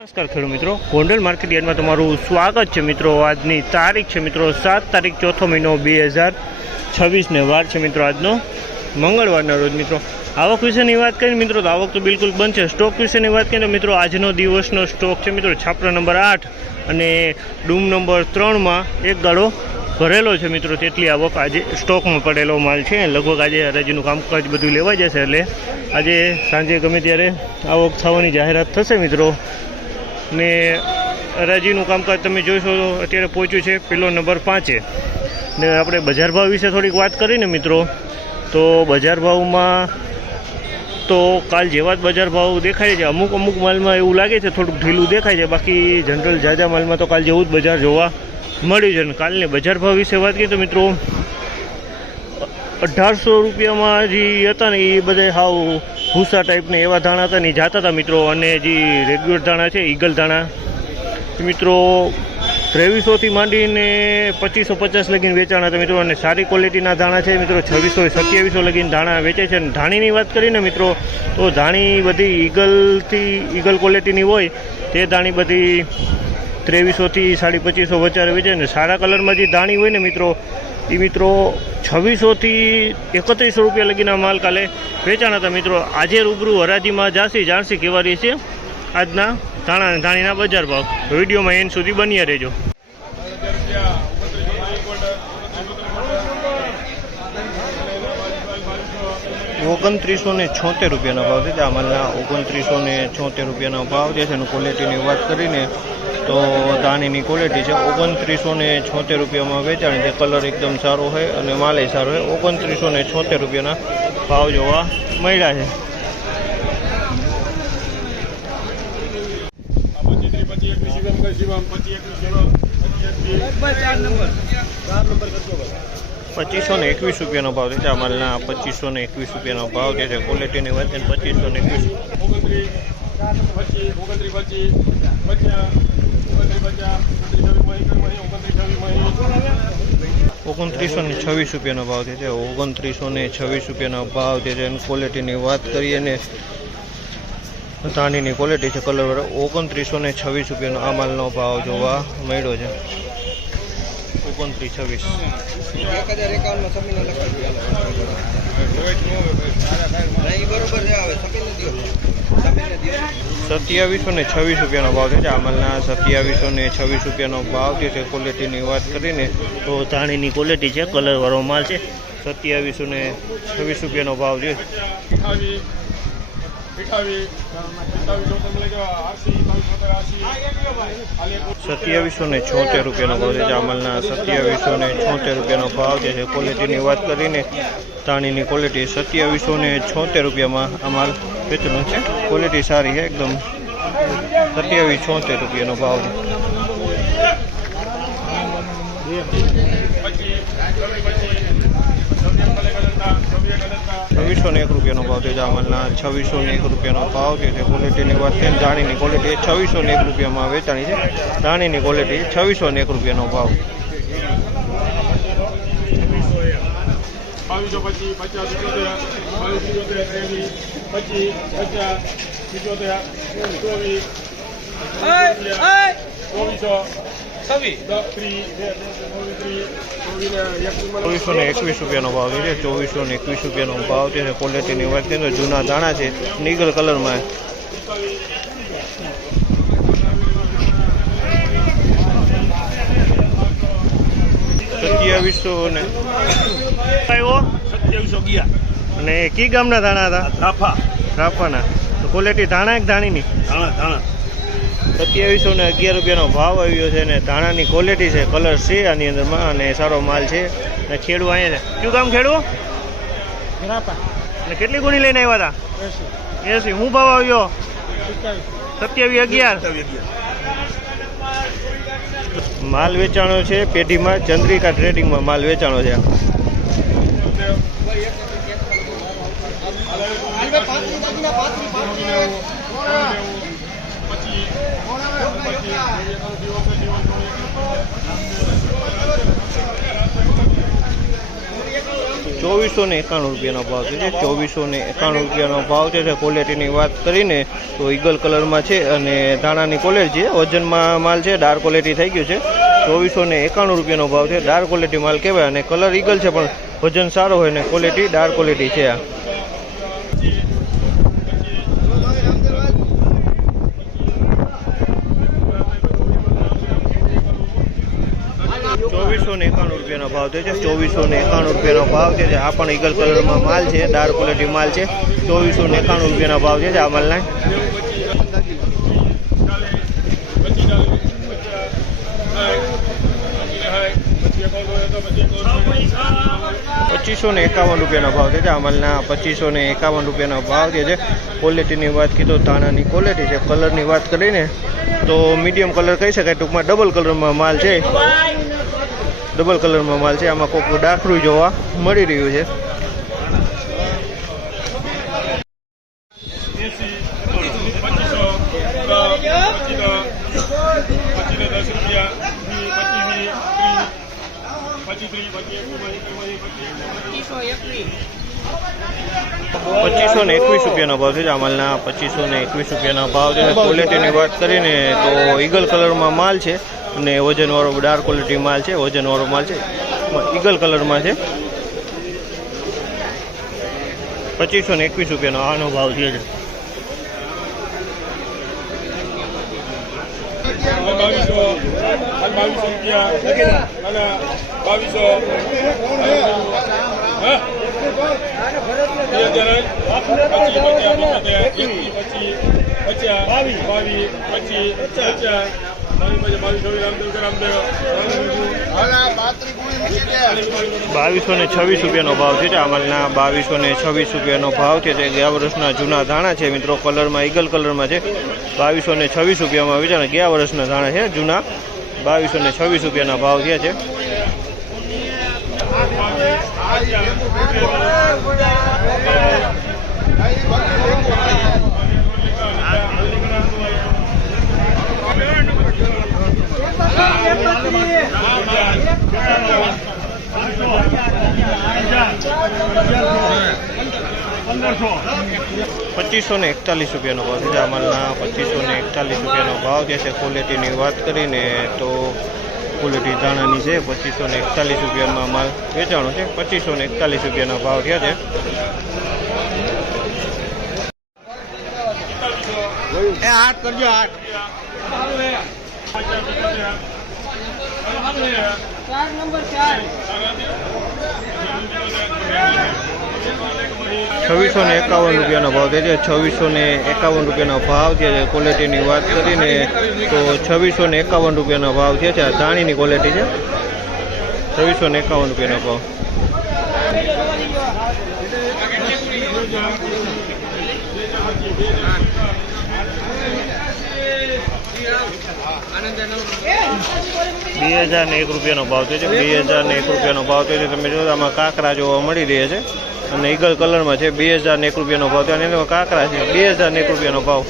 નમસ્કાર ખેડૂત મિત્રો, ગોંડલ માર્કેટ યાર્ડમાં તમારું સ્વાગત છે મિત્રો। આજની તારીખ છે મિત્રો 7 તારીખ 4 મહિનો 2026 ને વાર છે મિત્રો આજનો મંગળવારના રોજ મિત્રો। આવક વિશેની વાત કરીએ મિત્રો તો આવક તો બિલકુલ બંધ છે। સ્ટોક વિશેની વાત કરીએ તો મિત્રો આજનો દિવસનો સ્ટોક છે મિત્રો છાપરા નંબર 8 અને ડૂમ નંબર 3માં એક ગાળો ભરેલો છે મિત્રો। તેટલી આવક આજે સ્ટોકમાં પડેલો માલ છે। લગભગ આજે હરાજીનું કામકાજ બધું લેવા જશે એટલે આજે સાંજે ગમે ત્યારે આવક થવાની જાહેરાત થશે મિત્રો। ને હરાજીનું કામકાજ તમે જોઈશો અત્યારે પહોંચ્યું છે પેલો નંબર 5 ને આપણે બજાર ભાવ વિશે થોડીક વાત કરીને મિત્રો તો બજાર ભાવમાં તો કાલ જેવા જ બજાર ભાવ દેખાય છે। અમુક માલમાં એવું લાગે છે થોડુંક ઢીલું દેખાય છે, બાકી જનરલ ઝાઝા માલમાં તો કાલ જેવું જ બજાર જોવા મળ્યું છે। અને કાલને બજાર ભાવ વિશે વાત કરીએ તો મિત્રો 1800 રૂપિયામાં જે હતા ને એ બધા હાવ ભૂસા ટાઈપને એવા ધાણા હતા ને જતા હતા મિત્રો। અને જે રેગ્યુલર ધાણા છે ઈગલ ધાણા મિત્રો 2300થી માંડીને 2550 લગીને વેચાણ હતા મિત્રો। અને સારી ક્વોલિટીના ધાણા છે મિત્રો 2600-2700 લગીને ધાણા વેચે છે। અને ધાણીની વાત કરીને મિત્રો તો ધાણી બધી ઈગલ ક્વોલિટીની હોય તે ધાણી બધી 2300થી 2550 વચ્ચે વેચે ને સારા કલરમાં જે ધાણી હોય ને મિત્રો એ મિત્રો 2600થી 3100 રૂપિયા લગીના માલ કાલે વેચાણ હતા મિત્રો। આજે રૂબરૂ હરાજીમાં જાણસી કેવા રહી છે આજના ધાણીના બજાર ભાવ। વિડીયોમાં એન્ડ સુધી બન્યા રહેજો। 2976 રૂપિયાનો ભાવ છે। આ માલના 2976 રૂપિયાનો ભાવ જે છે એની ક્વોલિટીની વાત કરીને તો ધાણીની ક્વોલિટી છે 2976 રૂપિયામાં વેચાણી છે। કલર એકદમ સારો હોય અને માલે સારો હોય। 2976 રૂપિયાના ભાવ જોવા મળ્યા છે। ₹2521 ભાવ છે। આ માલના ₹2521 રૂપિયાનો ભાવ જે છે ક્વોલિટીની વાત છે 2521। 2926 રૂપિયાનો ભાવ છે। 2926 રૂપિયાનો ભાવ જે છે એની ક્વોલિટીની વાત કરીએ ને ધાણીની ક્વોલિટી છે કલર 2926 રૂપિયાનો આ માલનો ભાવ જોવા મળ્યો છે। 2926 ₹2726 રૂપિયાનો ભાવ છે। આ માલના ₹2726 રૂપિયાનો ભાવ જે છે ક્વોલિટીની વાત કરીને તો ધાણીની ક્વોલિટી છે, કલરવાળો માલ છે। 2726 રૂપિયાનો ભાવ છે। 2776 રૂપિયાનો ભાવ છે। આ માલના 2776 રૂપિયાનો ભાવ જે છે ક્વોલિટીની વાત કરીને ધાણીની ક્વોલિટી 2776 રૂપિયામાં આ માલ વેચવાનો છે। ક્વોલિટી સારી છે એકદમ। 2776 રૂપિયાનો ભાવ છે। 2601 રૂપિયાનો ભાવ છે। આ માલના 2601 રૂપિયાનો ભાવ છે। ક્વોલિટીની વાત કરીએ ધાણીની ક્વોલિટી 2601 રૂપિયામાં વેચાણી છે। ધાણીની ક્વોલિટી 2601 રૂપિયાનો ભાવ। 2421 રૂપિયાનો ભાવ છે। 2421 રૂપિયાનો ભાવ છે। ક્વોલિટીની વાત કરીએ તો જૂના દાણા છે નીગલ કલરમાં। 2711 અને કી ગામના ધાણા હતા? રાફાના। તો ક્વોલિટી ધાણા એક ધાણીની 2711 રૂપિયાનો ભાવ આવ્યો છે। અને ધાણાની ક્વોલિટી છે, કલર છે આની અંદરમાં અને સારો માલ છે। અને ખેડૂ અહીંયા છે, કયું ગામ ખેડૂ? અને કેટલી ગુણી લઈને આવ્યા હતા? 80। શું ભાવ આવ્યો? 2711 માલ વેચાણો છે પેઢીમાં ચંદ્રિકા ટ્રેડિંગમાં માલ વેચાણો છે। ₹2491 રૂપિયાનો ભાવ છે. ₹2491 રૂપિયાનો ભાવ છે. ક્વોલિટીની વાત કરીને તો ઈગલ કલરમાં છે અને ધાણાની ક્વોલિટી છે. વજનમાં માલ છે, ડાર્ક ક્વોલિટી થઈ ગયું છે. ₹2491 રૂપિયાનો ભાવ છે. ડાર્ક ક્વોલિટી માલ કહેવાય અને કલર ઈગલ છે પણ વજન સારો હોય ને ક્વોલિટી ડાર્ક ક્વોલિટી છે. આ 2491 રૂપિયાનો ભાવ છે. 2491 રૂપિયાનો ભાવ છે. આ પણ ઈગલ કલરમાં માલ છે, ડાર્ક ક્વોલિટી માલ છે. 2491 રૂપિયાનો ભાવ છે આ માલના. 2551 રૂપિયાનો ભાવ છે. આ માલના 2551 રૂપિયાનો ભાવ છે. ક્વોલિટીની વાત કીધો ધાણાની ક્વોલિટી છે. કલરની વાત કરીને તો મીડિયમ કલર કહી શકાય, ટૂંકમાં ડબલ કલરમાં માલ છે. ડબલ કલરમાં માલ છે. આમાં કોઈક ડાખરું જોવા મળી રહ્યું છે. ₹2521 રૂપિયાનો ભાવ છે. આ માલના ₹2521 રૂપિયાનો ભાવ છે. ક્વોલિટીની વાત કરીને તો ઈગલ કલરમાં માલ છે અને વજનવાળો ડાર્ક ક્વોલિટી માલ છે. વજનવાળો માલ છે, ઈગલ કલરમાં છે. ₹2521 રૂપિયાનો આનો ભાવ છે. ₹2226 રૂપિયાનો ભાવ છે. આ માલના ₹2226 રૂપિયાનો ભાવ છે. ગયા વર્ષના જૂના ધાણા છે મિત્રો, કલરમાં ઈગલ કલરમાં છે. ₹2226 રૂપિયામાં વેચાણ. ગયા વર્ષના ધાણા છે જૂના. ₹2226 રૂપિયાના ભાવ થયા છે. ₹2541 રૂપિયાનો ભાવ છે. આ માલના ₹2541 રૂપિયાનો ભાવ જે છે. ક્વોલિટીની વાત કરીને તો ક્વોલિટી ધાણાની છે. ₹2541 રૂપિયામાં માલ વેચાણો છે. ₹2541 રૂપિયાના ભાવ થયા છે. ₹2651 રૂપિયાનો ભાવ છે. 2651 રૂપિયાનો ભાવ છે. ક્વોલિટીની વાત કરીને તો 2651 રૂપિયાનો ભાવ છે. આ ધાણીની ક્વોલિટી છે. 2651 રૂપિયાનો ભાવ. ₹2001 રૂપિયાનો ભાવ છે. 2001 રૂપિયાનો ભાવ છે. તમે જો આમાં કાંકરા જોવા મળી રહ્યા છે અને ઈગલ કલરમાં છે. ₹2001 રૂપિયાનો ભાવ છે અને એમાં કાંકરા છે. ₹2001 રૂપિયાનો ભાવ.